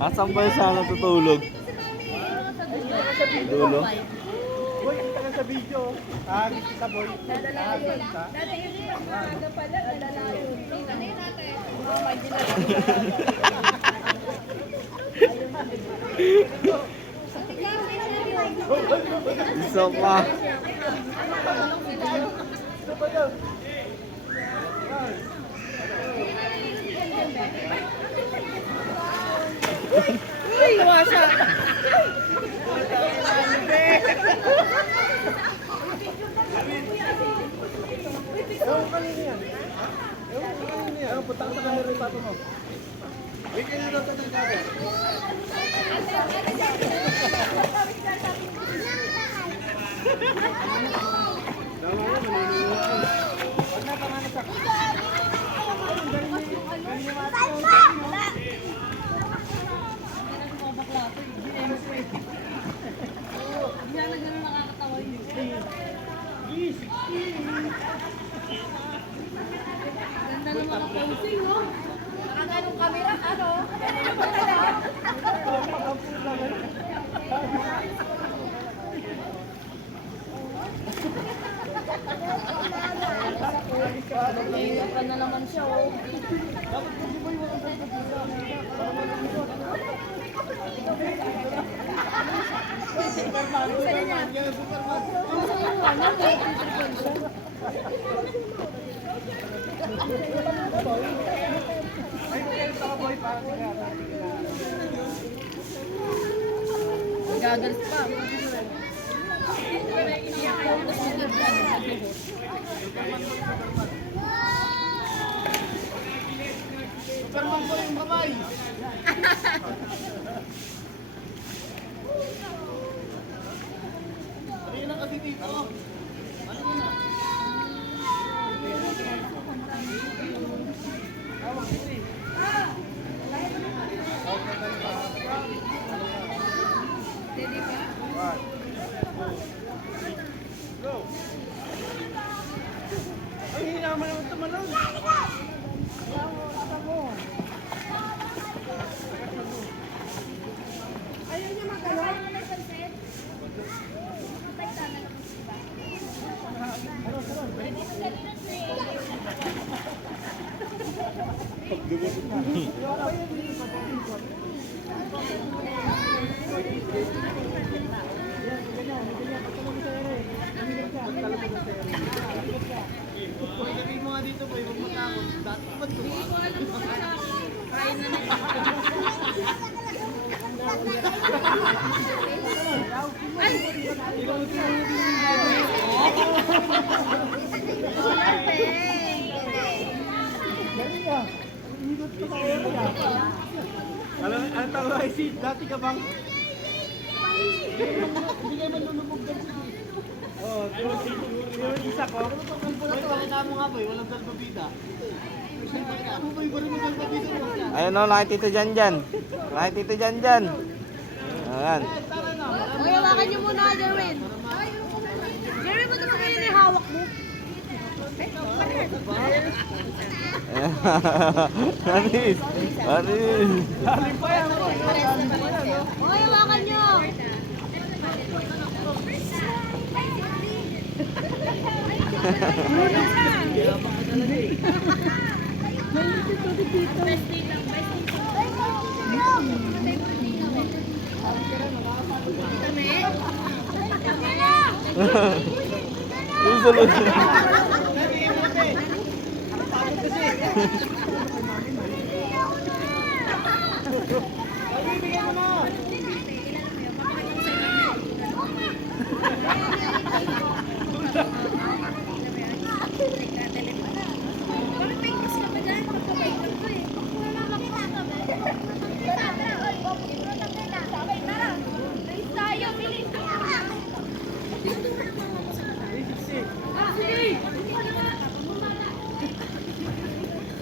Asan ba siya natutulog? Dulo? Boy, kita ka sa video. Kita boy. Dati yun yung maaga pala, nadala yun. Tingnan natin. Isa pa. Uy, wasa! Ewan ko kanina yan. Ewan ko kanina yan. Punta ka sa camera yung pato mo. Wait, kayo na ito talaga. Tama yan, manununod. Huwag na panganak sa... Ganda ng mga posing, no? Nakaganong camera, ano? Ganun pa talaga. Nag-iiyak na naman siya, oh. Gaggles pa. Superman po yung kamay. Ano na kasi dito? Go! Ay, hindi naman naman tumalon. Ayaw niya magalaw. Pagdating mo nga dito, boy, huwag matakot. Dati pa ito. Try na na. Alam tawag ay si dati ka bang? Hindi kayo man lumubog dyan si oh, yung isa ko. Boy, pakita mo nga boy, walang salpabida. Ano boy, ba rin yung salpabida mo? Ayun o, nakitito dyan dyan. Nakitito dyan dyan. Ayan. Okay, hawakan niyo muna, Jerwin. Jerwin, ba't mo yun ihawak mo? Anis. Anis. Lalim pa yan boy. Okay, hawakan niyo. Yung sunod. Bibigyan mo na.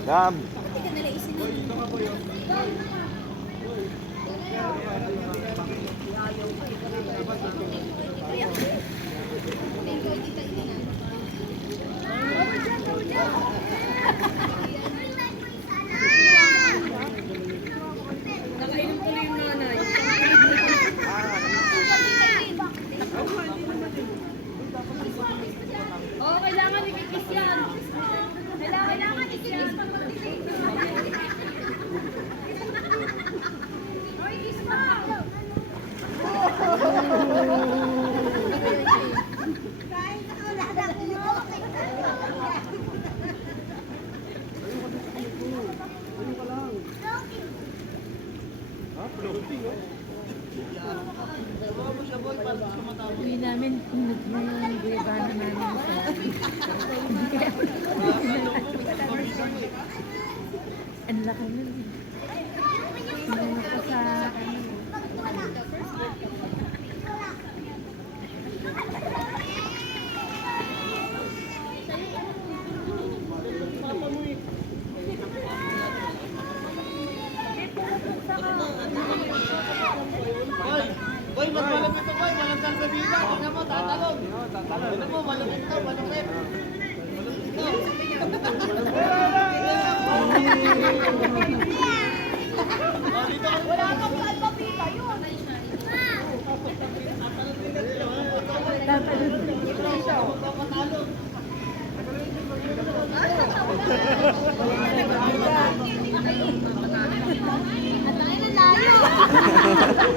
Gab. Nakainom ko na yung camping, oh. Bawa mo siya, boy, para sa matapos. Uwi namin, punod mo yung guyabana namin sa ang laki nun. Ano pa sa Boy, boy, mas malapit to, boy. Walang salbabida. Tingnan mo, tatalon. Tingnan mo, malapit to, malapit. Malapit to. Oh, dito ka. wala kang alpapita yun.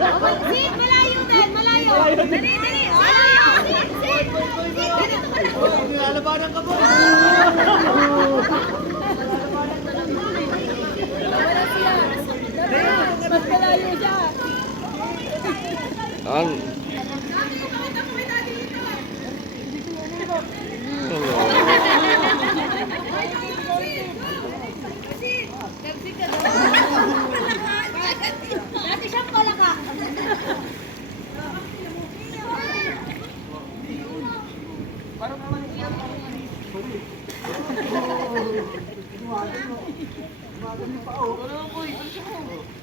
Dapat Sit, malayo din, malayo. Dali, dali. Malayo. Sit, sit. Nilalabanan ka, boy. Wala siya. Mas malayo siya. An. Dati siyang palaka.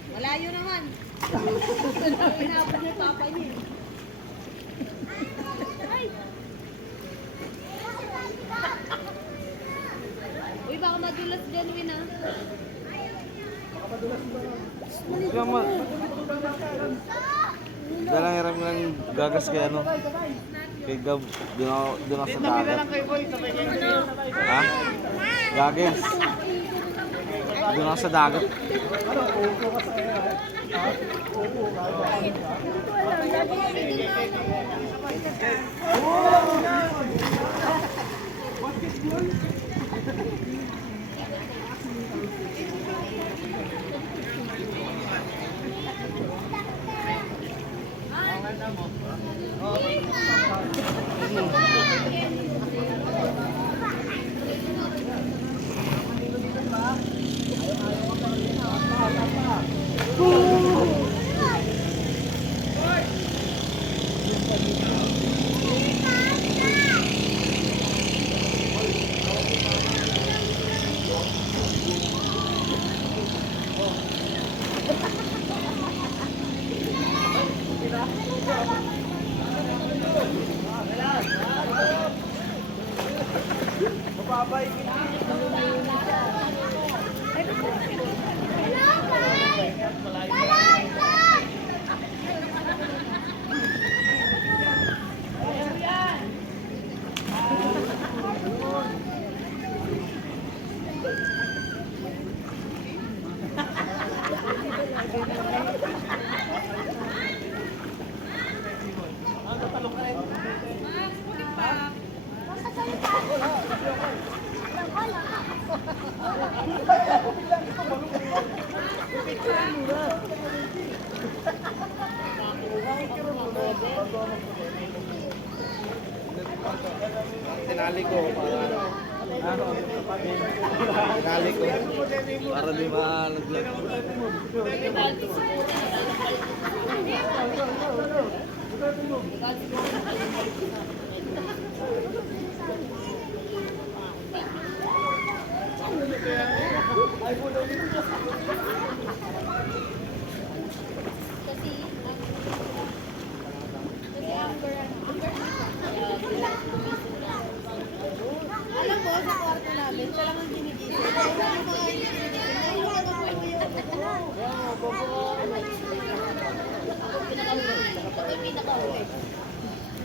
Malayo naman. Hinapan niya papa niya. Uy, baka madulas dyan, Win, ah. Kaya mo. Dalang hiram lang gagas kay ano. Kay Gab. Doon ako sa Nabila dagat. lang kay boy. Sabay kayo. Ha? Gagas. Doon ako sa dagat. Tinali ko para tinali ko para di malaglag. Alam mo, sa kwarto namin, siya lang ang ginigising.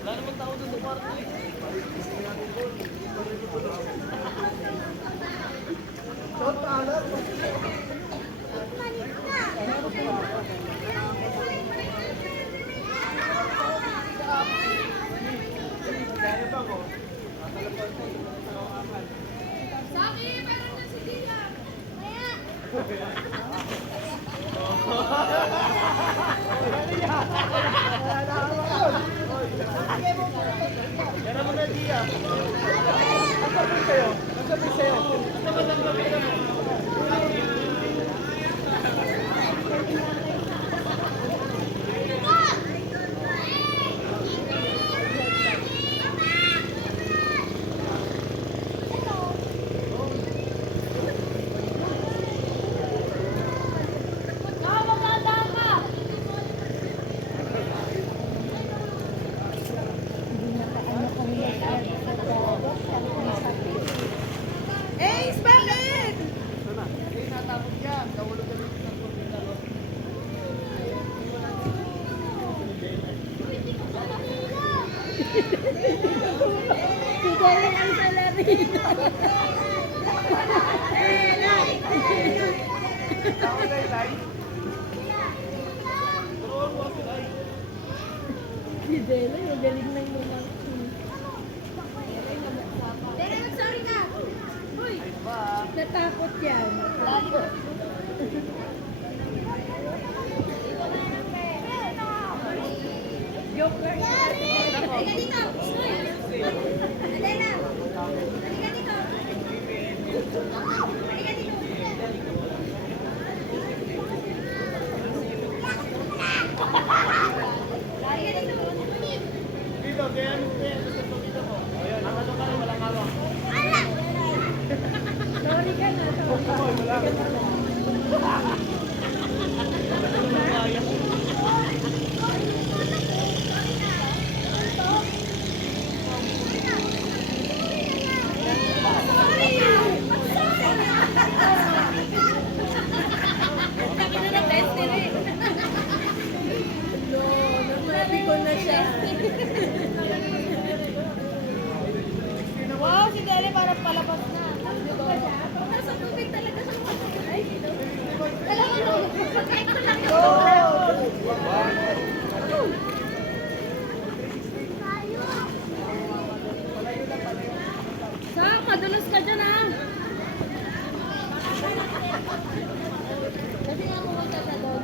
Wala namang tao doon sa kwarto eh. Sabi, meron na si Dila. Kaya. Derek ang salarino. Si Derek, magaling na yung mga. Derek, mag-sorry ka! Uy! Natakot yan. Joker. Halika dito! Alena! Halika dito! Halika dito! Halika dito! Dito, kaya mo kaya dito ko. Ayun, ano ka rin, walang hawak. Sorry ka na. Ko na siya. Wow, si Dele parang palabas na. Nasa tubig talaga siya. Alam mo, pagkain ko lang yun. Sam, madulas ka dyan ha. Kasi nga pumunta sa doon.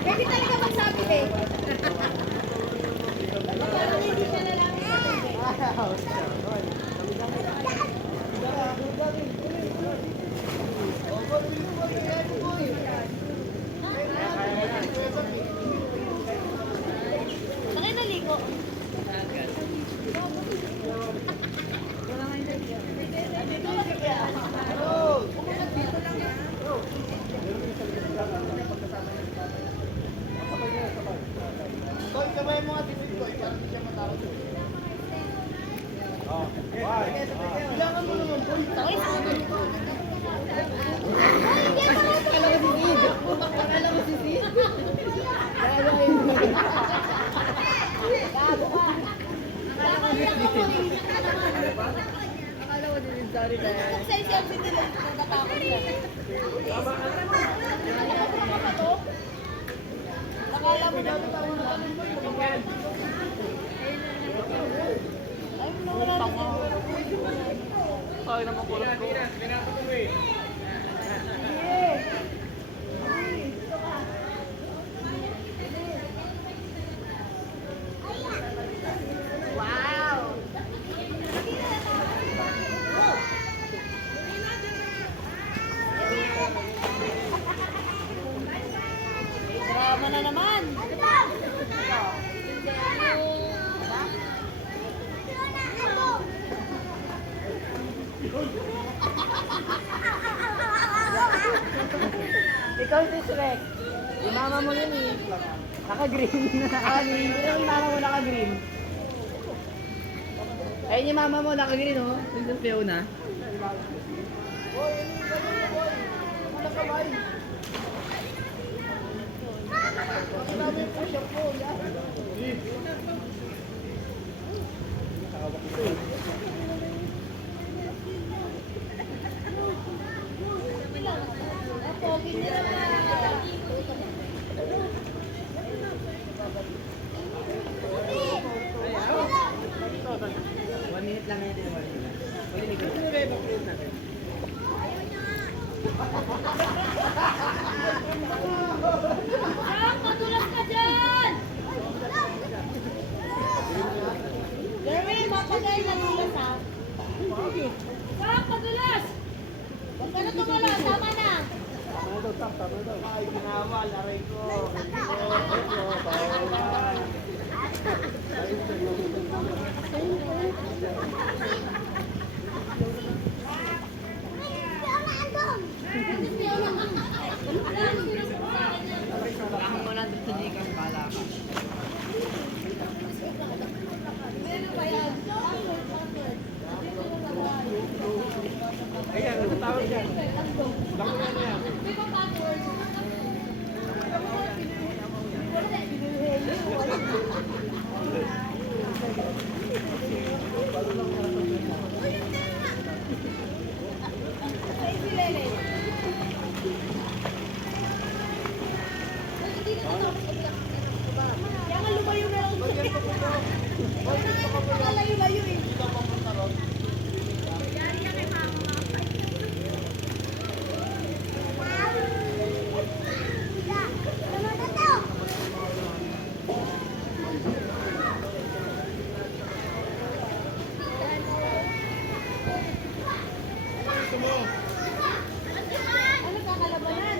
Pwede talaga magsabi eh. Parang hindi siya na lang Sakay naligo. Boy, sabay mo nga dito, boy, para hindi siya matawag. Oh, bilangan mo naman, boy. Uy, Akala ko si Sid. Ay, naman ko lang ko. drama na naman. Ikaw si Shrek. Yung mama mo yun eh. Naka-green. Naka-green. Yung mama mo naka-green. Ayun yung mama mo naka-green oh. Yung sa Fiona. Pogi nila na. 1 minute lang yun. Sam, madulas ka dyan! Jeremy, mapagay na dulas ha. Wag, madulas! Huwag ka na tumulo, tama na. Ay, ginawa, laray ko. Baka mo lang dito sa Gcash, bahala ka. Ayan, ano tawag yan? Baka mo yan. Kaya nga lumayo na lang. Nakalayo-layo eh. Yari ka kay mama. Ano kakalabanan?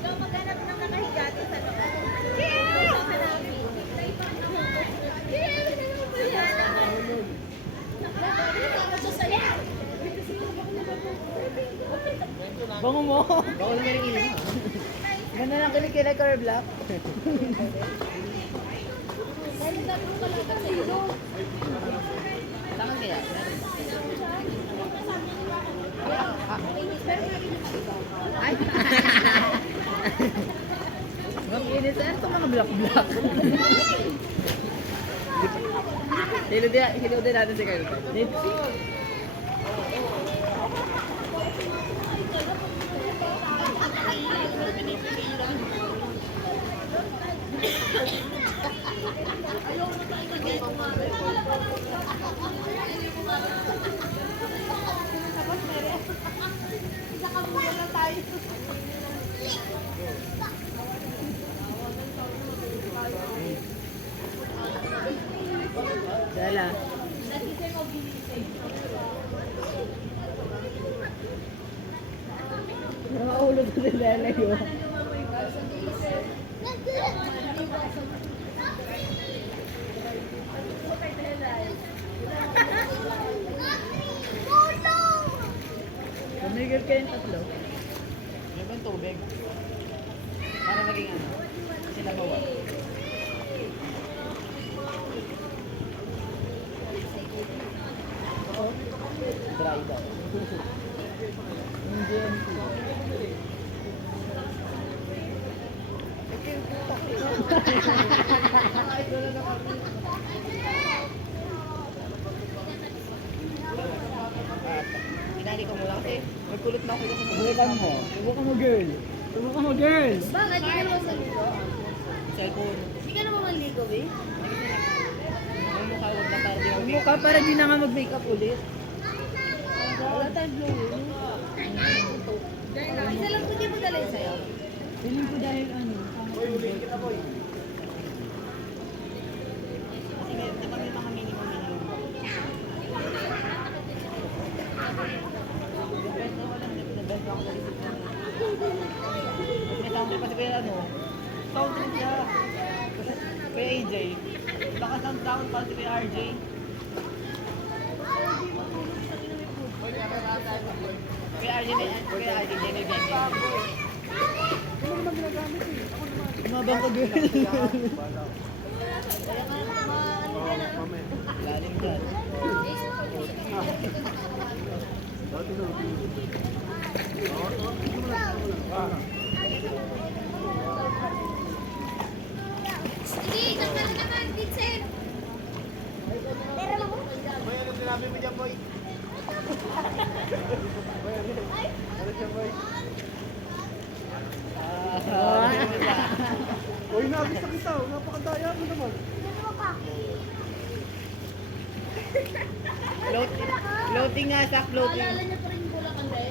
Ikaw maghanap ng nakahigati sa loob. Bango mo! Bawal ka rin ilong. Ganda lang kilikilay ko rin black. Saan kaya? Ay! Mag-inis yan ito mga black-black. Hilodin natin si Carl. Nipsy. Dala. Nakaulo ko nila yun. Tumigil kayong tatlo. Yan ba yung tubig? Para maging ano? Sila bawa. Dry daw. Hindi yan. Pinali ko muna kasi nagkulot na ako yung Subukan mo. Subukan mo, girl. Subukan mo, girl. Bakit? Hindi ka naman sa ligo? cellphone. Hindi ka naman maligo, eh? Yung mukha wag na para di Ang mag mukha para di na nga mag-makeup ulit. Wala tayong blue. Isa lang po di mo dalhin sa'yo. Feeling ko dahil ano. Boy, ulit kita, boy. Kasi may, di ba may mga minimum. Depende ko lang, depende ako sa isip ko. May sound trip kasi kaya ano, sound trip siya. Kaya AJ, baka sound pa si kaya RJ. Kaya RJ may ganyan. Umabang ko, girl. Kaya nga, ano ka na? Lalim dyan. Sige, tanggal naman, Vincent. Tera mo. Boy, ano sinabi mo dyan, boy? Boy, ano siya, boy? Uy, nabis na kita. Napakadaya mo naman. Floating nga sa floating. Naalala niyo pa rin yung Bulacan, Day?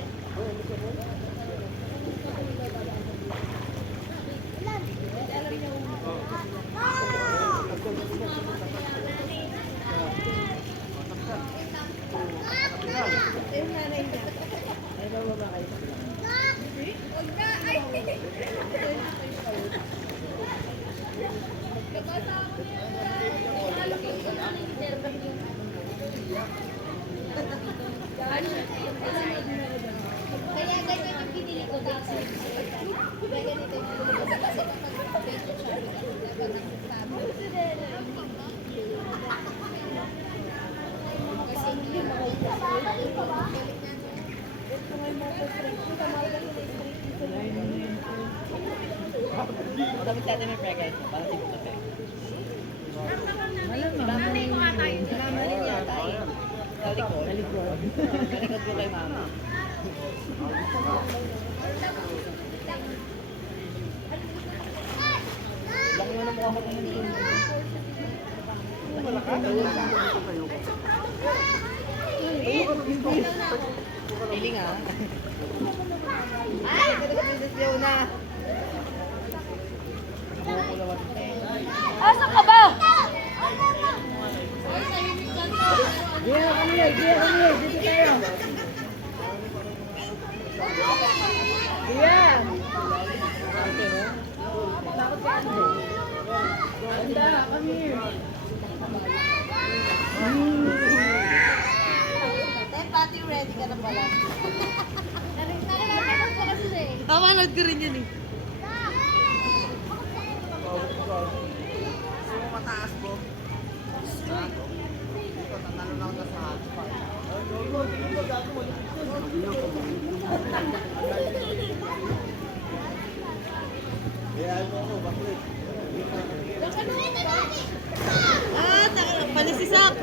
Yung nanay niya. Ay, bawa ba kayo? Huwag na! Ay! Nabasa ako kaya ganyan yung binili ko dito. Kaya ganito yung binili ko. Kasi pag-video siya, dapat nagsasabi. Kasi hindi mo Dapat sa atin may pregnant mo, para siguro tayo. Mama rin yata eh. Sa likod. Sa likod. Sa likod ko kay mama. Lang yun ang mukha ko naman dito. Piling ah. Ay! Princess Leona! Asan ka ba? Gia, kami here. Gia, kami here. Dito tayo. Gia! Bakit ka ano? Ganda, kami here. Pati ready ka na pala. Nakakatakas pa kasi siya eh. Manood ko rin yun eh. Mataas po. Dito, tatalo lang ako sa hotspot. Palisisak!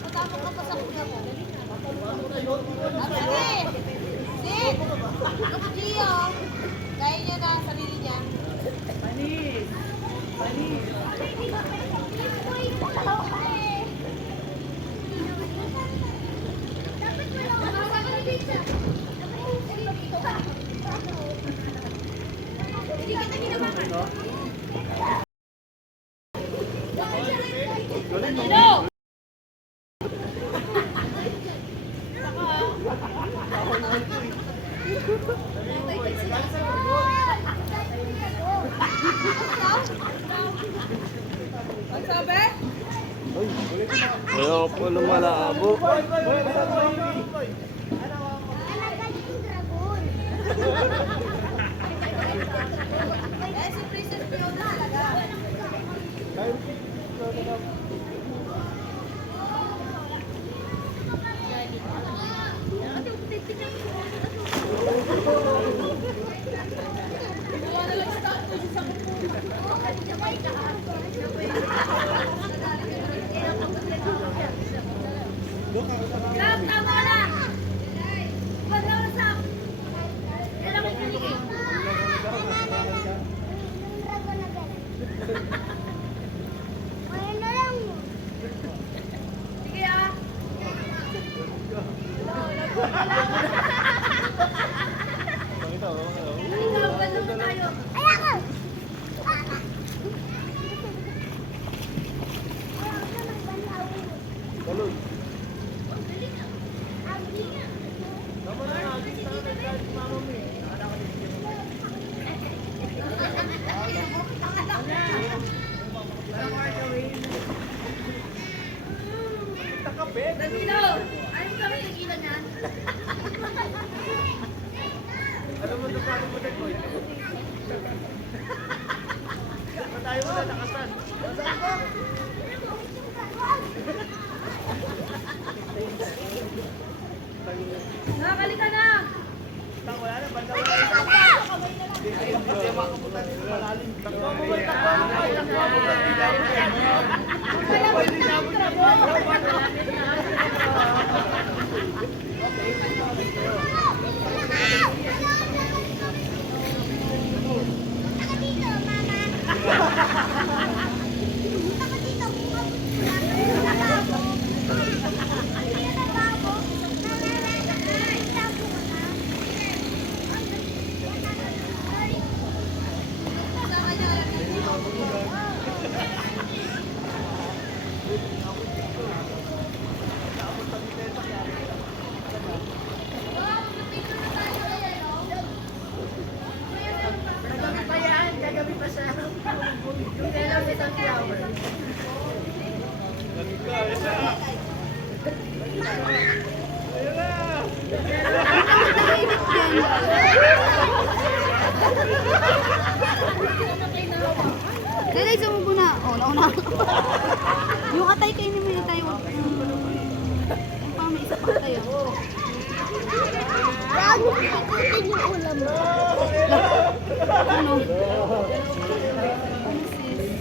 Matapos ka pa sa kuya mo. Ate! Sid! Gio! Kaya niya na ang sarili niya. Panis! Panis! No! Ang sabi? Ayaw po ng malabo. Eh, si Princess Fiona talaga. Tama na! Dali, sumubo na. Oh, nauna. Yung atay kayo ni Mili tayo. Yung pa, may isa pa tayo. Bago ikutin yung ulam mo. Ano? Ano sis?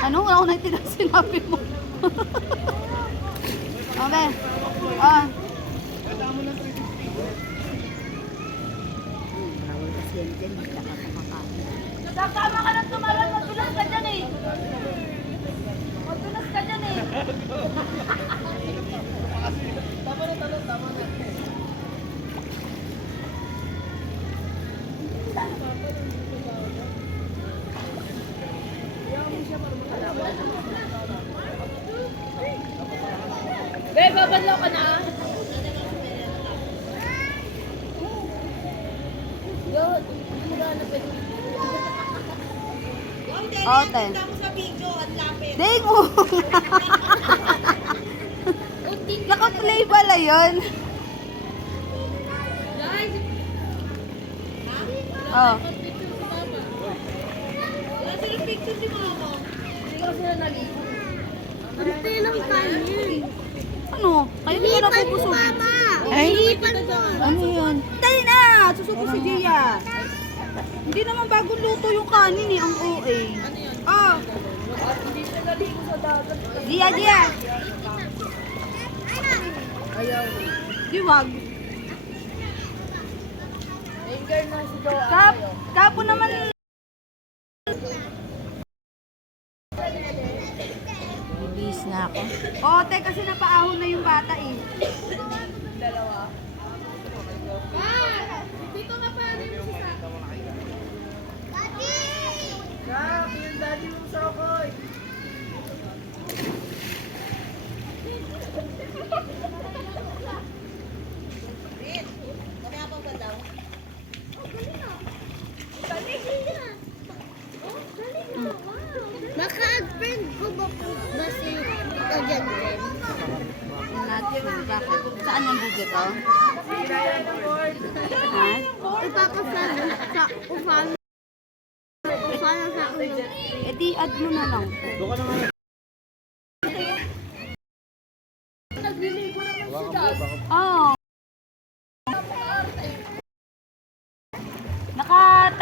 Ano? Wala ko nagtigas sinabi mo. Okay. Kasama ka ng tumalon, magdulas ka dyan eh. Magdulas ka dyan eh. Bebe, babadlaw ka na. Okay. Ding! Naka-play pala yun. Oh. Ano? Kayo hindi na pupusog. Ay, ano yun? Dali na! Susuko si Gia. Hindi naman bagong luto yung kanin eh, ang OA. Oh. Gia, Gia. Diwag. Kapo naman. Bibis na ako. Oh, te, kasi napaahon na yung bata eh. Dalawa. Dito na pa rin mo siya. Daddy! Kaya, yung daddy mo sa akoy. Maka-friend ko ba si Tito Jan friend? Natin, bakit? Saan ang bugit to? Ha? Ipapasalo sa ufano. Ufano sa ulo. E di add mo na lang. Oo.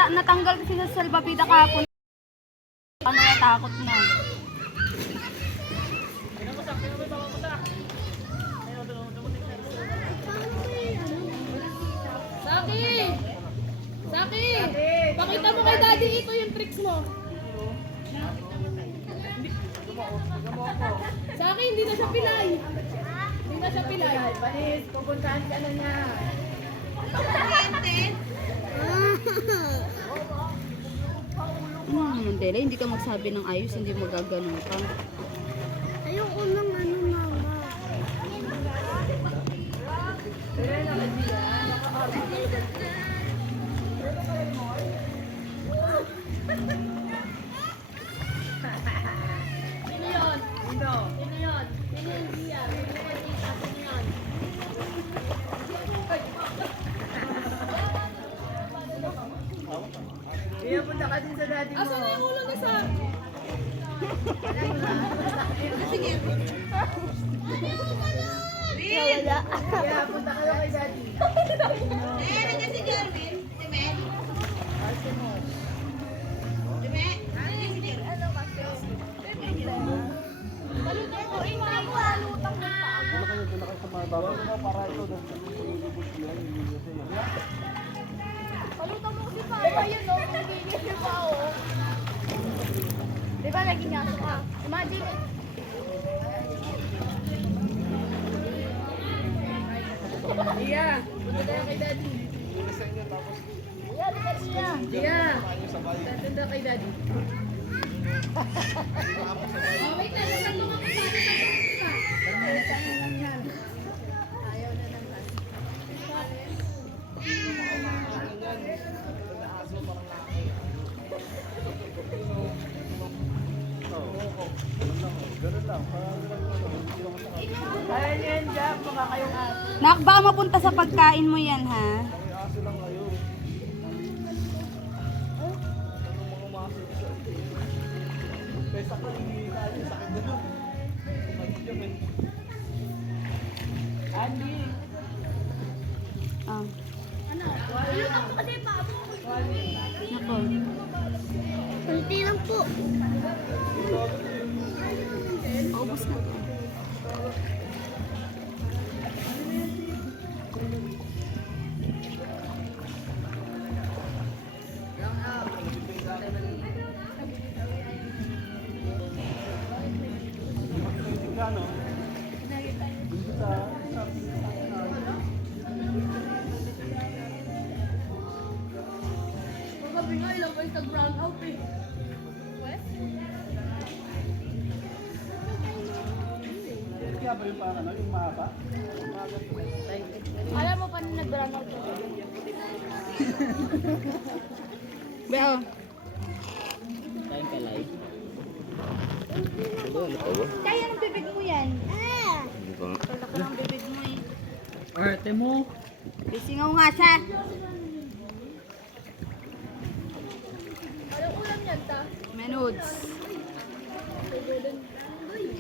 Natanggal kasi sa salbabida kahapon. Ano natakot na. Saki! Saki! Pakita mo kay daddy ito yung tricks mo. Saki, hindi na siya pilay. Hindi na siya pilay. Panis, pupuntahan ka na niya. Ano naman, Dela? Hindi ka magsabi ng ayos, hindi magaganon ka. Ayoko ng ano, mama. Sino yun? Sino? Sino yun? Sino yung Gia? Sino yung tita? Sino yun? Kaya punta ka din sa daddy mo. Asan na yung ulo ni Sam? Sige. wala. Kaya punta kayo kay daddy. Palutang mo kasi pa ako yun, no? Hindi niya pa ako. Di ba naging yaso ka? Imagine it. Iya, punta tayo kay daddy. Iya, punta kay daddy. Oh, wait lang, wait lang, lumabas sa akin. Ayaw na naman. Ayan yan, Jack. Mukha kayong aso. Nak, baka mapunta sa pagkain mo yan, ha? Andy. Ah. Palutang mo kasi pa ako. Nako. Kunti lang po. Ubus na to. Magabi nga, ilang kayo nag-brown out eh. Kaya ba yung parang yung mahaba? Alam mo pa nung nag-brown out ako? Beo. Kain ka live. Kaya ng bibig mo yan. Ah! Talaka ng bibig mo eh. Arte mo. Bisingaw nga siya. Anong ulam yan, ta? Menods.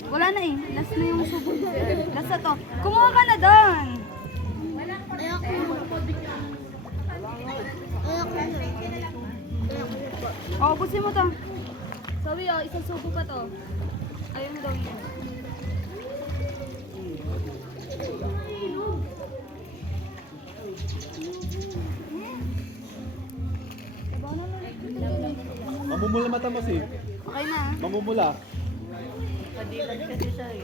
Wala na eh. Last na yung subo. Last na to. Kumuha ka na doon. Ayoko na. Ayoko na. O, ubusin mo to. Sabi isang subo pa to. Ayun daw yan. Mamumula mata mo si. Okay na. Mamumula. Kadilan kasi siya eh.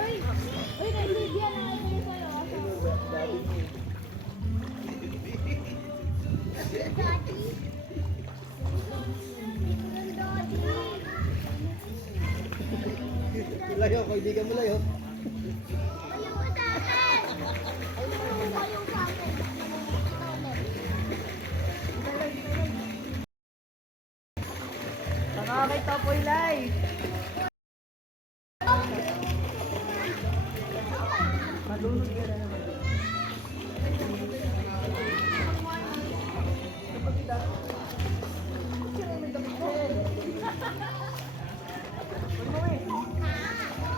Ay, naibigyan na kayo sa'yo. Layo, kaibigan mo layo. Saka kay Topoy Live. Malunod ka na naman.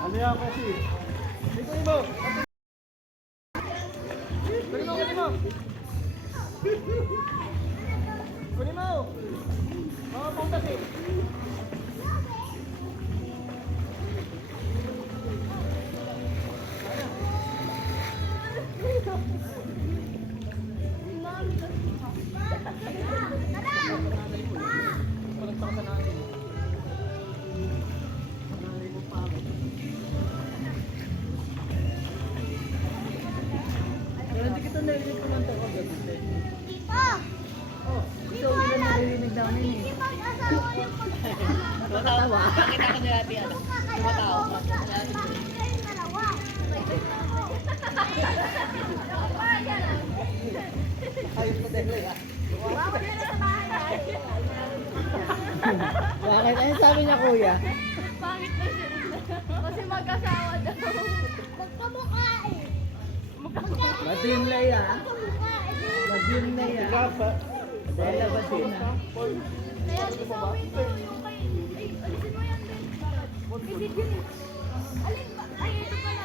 Ano yan kasi? Dito mo. Kunin mo, kunin mo. Kunin mo. Mga puntas eh. Pero hindi kita narinig ko ng tawag gabi. Tito! Ito, hindi na narinig daw nila eh. Hindi mag-asawa yung Tumatawa. Nakita ko niya ate ano. Tumatawa. kayong dalawa. Ayos na dahil ah. Bakit? Ano sabi niya kuya? Pangit na siya. Kasi mag-asawa daw. Magkamukha eh. Madim na yan. Magkamukha eh. Madim na yan. Kapa. Dahil labasin na. Kaya si Zoe ko yung kay... Ay, alisin mo yan. Kasi yun eh. Alin ba? Ay, ito pala.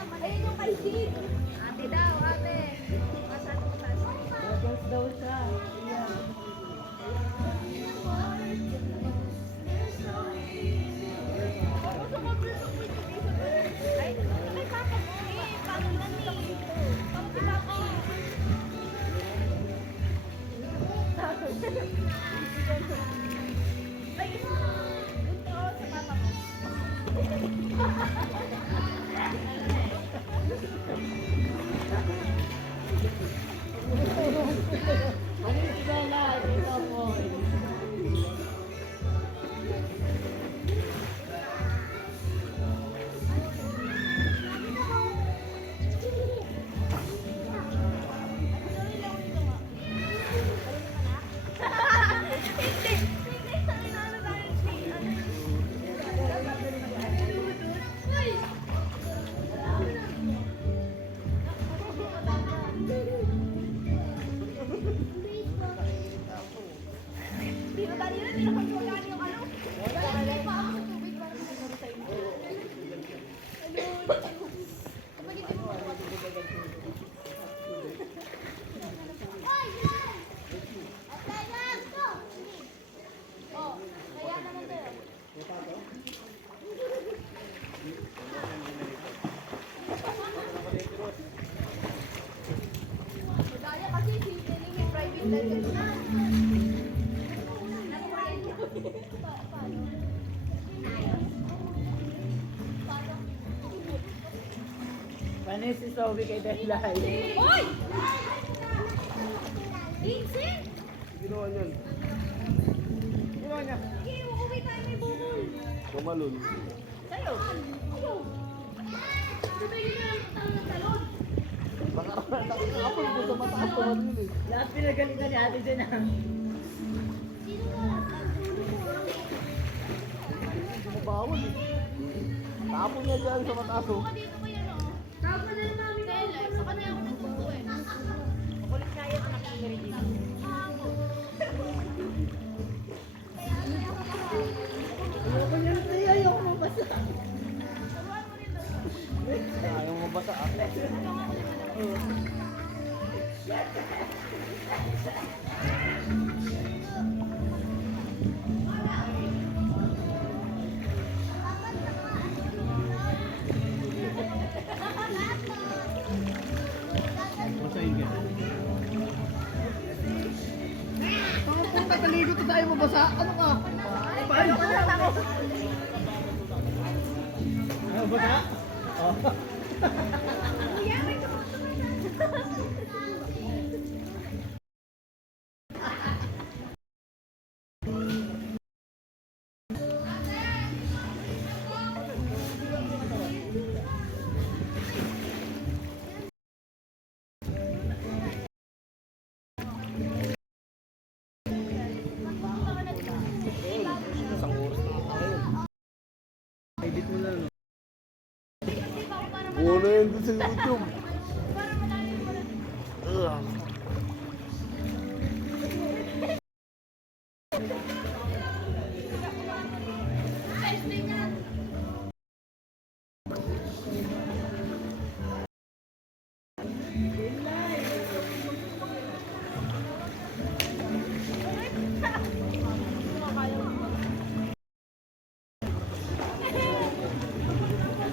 Panis si Sobe kay Delay. Hoy! Lindsay! Ginawa niyan. Ginawa niya. Sige, uuwi tayo may bukol. Kumalun. Sa'yo. Ayaw. Sabihin niyo lang tayo ng talon. Baka nakakapon ko sa mataas naman yun eh. Lahat pinagalitan ni Ate Jen ah. Bawal eh. Tapon niya dyan sa mataas oh. Dito ko yan, oh. Tawag na lang namin. Kaya, sa kanya ako nagtuto eh. Makulit nga yung anak ni Regina. Ayoko niyan sa'yo, ayoko mabasa. Ayaw mo ba sa akin? Kung tataligo to tayo mabasa, ano ka? Paano ka na ako? Ano basa? Isang oras na tayo. Edit mo na no. Una yan dun sa YouTube. Ugh.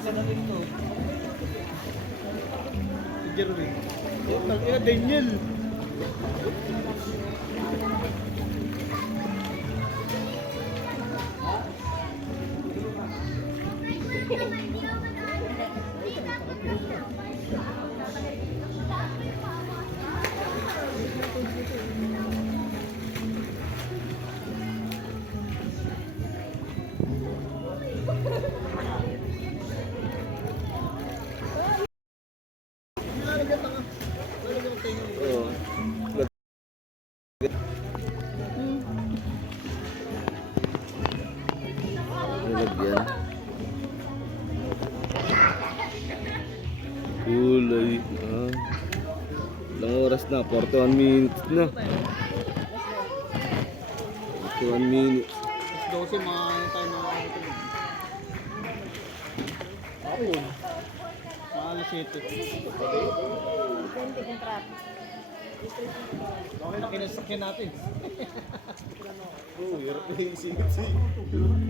Isa na rin to. Si Jerwin. Tangina, Daniel. Oo. Nalagyan. Kulay. Ilang oras na? 41 minutes na. 41 minutes. 12 mga tayo na hapon. Maalas 7. Depende kung traffic. Okay na kinasakyan natin. Oo, hirap na yung singit-singit.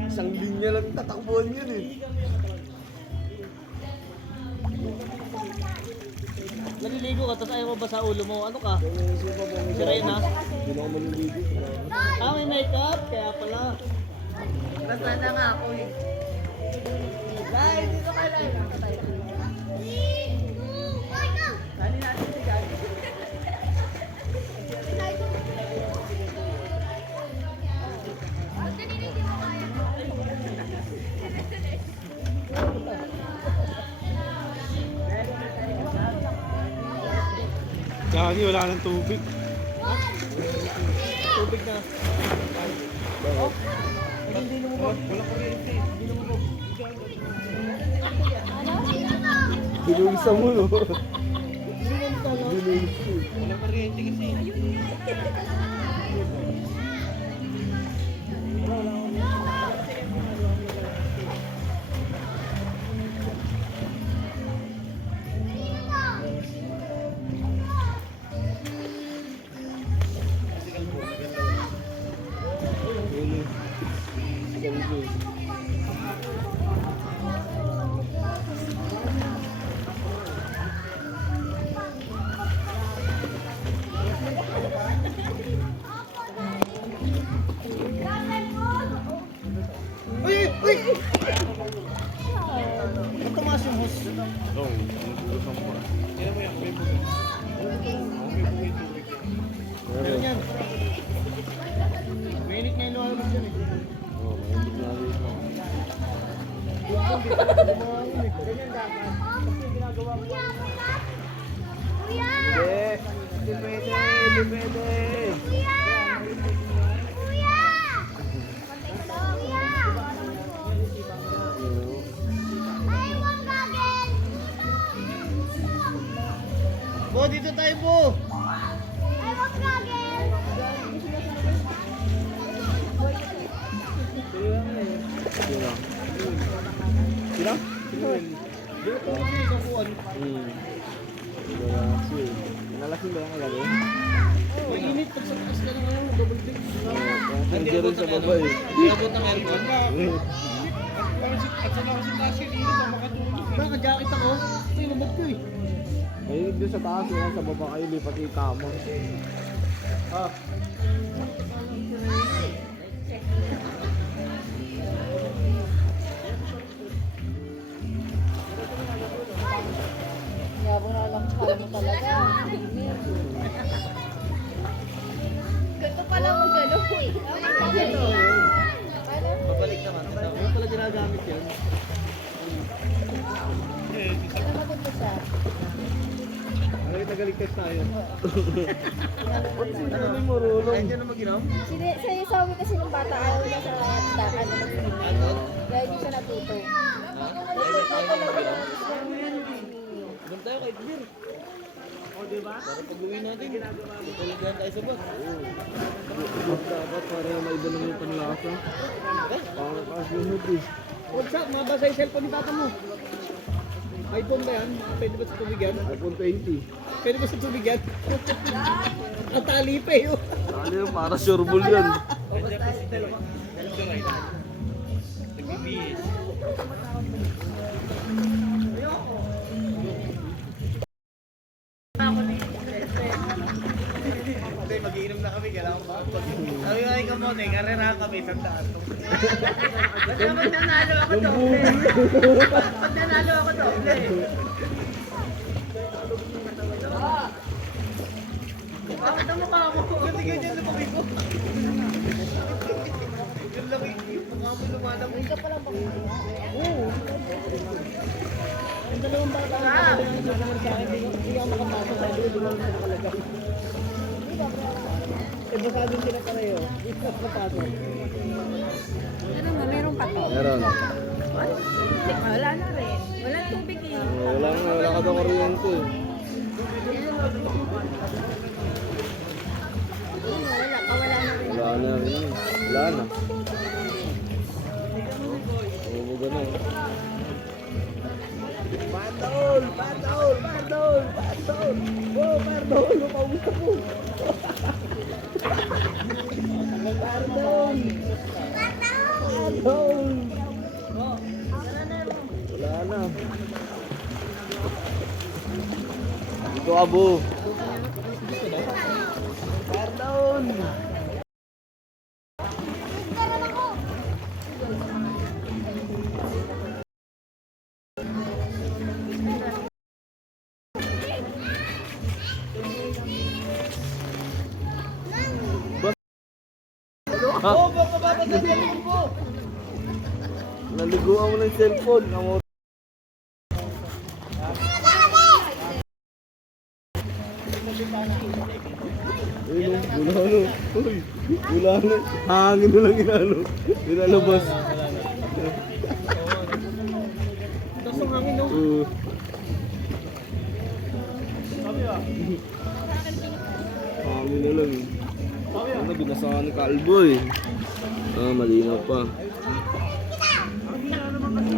Isang linya lang tatakbuhan yun eh. Naliligo ka, tapos ayaw mo ba sa ulo mo? Ano ka? Sirena? Hindi na ako maliligo. Ah, may makeup? Kaya pala. Basta na nga ako eh. Guys, dito ka lang. Dali natin si Gagi. Gagi, wala nang tubig. Tubig na. Hindi lumubog. Walang kuryente. Hindi lumubog. Binulsa mo no? Walang kuryente kasi. Meron. yan. Mainit ngayon lumalabas yan eh. Oh, mainit na rin. Ganyan dapat. Kasi ginagawa ko. Kuya! Hindi pwede, hindi pwede. Kuya! Kuya! Kuya! Ay, wag gagawin! Bo, dito tayo po. Ay, wag gagawin! Sino? Sino? Dito kasi kakuan. Lasing. Nalasing ba yung kagabi? Mainit pag sa taas ka na ngayon. Double big. Hindi rin sa baba eh. Hindi abot ng aircon. At saka kasi taas yung init ang makatulog. Naka-jacket ako. Ito yung lumot ko eh. Mahilig din sa taas yun. Sa baba kayo, lipat yung kamo. Ah. Yabang na lang kala mo talaga. Ganito pala mo gano'n. Babalik naman. Ano pala ginagamit yan? Ano maganda siya? Ano yung tagaligtas tayo? Ano may marulong? Ayun dyan na mag-inom? Sa sabi kasi ng bata, ayaw niya sa daan na mag-inom. Kaya hindi siya natuto. Doon tayo kay Beer. O, diba? Para pag-uwi natin, talagaan tayo sa bus. Dapat para may iba naman yung panlasa. Para kasunod eh. What's up? Mabasa yung cellphone ni papa mo. iPhone ba yan? Pwede ba sa tubigan? iPhone 20. Pwede ba sa tubigan? Ang tali pa yun. Ano yung para sureball yan? Hindi, mag-iinom na kami. Kailangan ba? Sabi nga ikaw mo, karera kami, sandaan. Kasi pag nanalo ako doble. Pag nanalo ako doble. Bakit ang mukha mo? Kasi ganyan lumaki ko. Yung laki, yung mukha mo lumalaki. Hindi ka pala bang Oo. Yung dalawang bata na naman sa akin, hindi ako makapasok sa doon, doon ako nakalagay. Eh, baka din sila pareho. Hindi ako makapasok. Ano nga, meron pa to? Meron. Wala na rin. Wala tubig eh. Wala ka daw kuryente eh. Wala, kawala na rin. Wala na rin eh. Wala na. Umuga na eh. Bandol! Bandol! Bandol! Bandol! Oh, Bandol! Lupaus ako! Bandol! Bandol! Wala na. Ito abo. Bandol! Ha? Oh, baka babagay mo! Naliguan mo ng cellphone. Amo. Ayun, wala na. Uy, wala na. Hangin na lang inalo. Pinalabas. Tapos ang hangin, no? Hangin na lang. Ano, binasahan ni Kalbo eh. Ah, malinaw pa. Ang hina naman kasi.